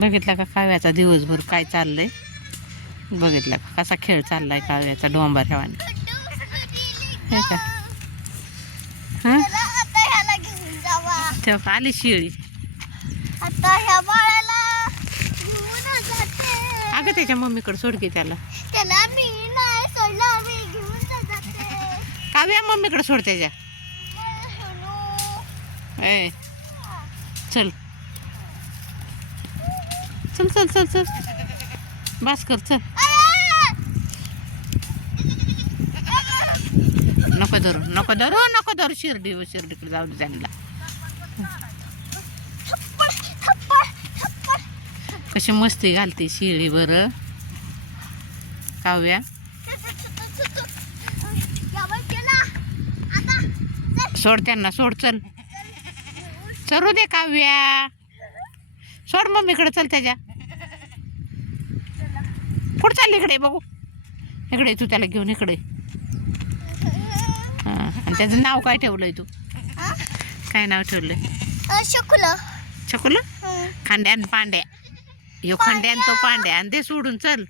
बघितला का काव्याचा दिवसभर काय चाललंय? बघितला का कसा खेळ चाललाय काव्याचा डोंबार ह्यावानी हे का? हां तेव्हा आली शिळी आता ह्या बाळाला घेऊन जाते. अगं त्याच्या मम्मीकडे सोड की त्याला. त्याला मी नाही सोडलं, मी घेऊन जाते. काव्या मम्मीकडे सोड त्याच्या. ए चल चल चल चल चल बस कर चल. नको धरू नको धरू नको धरू शिर्डीकडे जाऊ दे त्यांना. कशी मस्ती घालते शिळी बरं काव्या. सोड त्यांना सोड चल चरू दे काव्या सोड मम्मीकडे चल त्याच्या. कुठं चालली इकडे बघू इकडे तू त्याला घेऊन इकडे. हां आणि त्याचं नाव काय ठेवलंय तू? काय नाव ठेवलंय? शकलं छकुलं खांड्या आणि पांड्या. यो खंड्या आणि तो पांड्या आणि ते सोडून चल.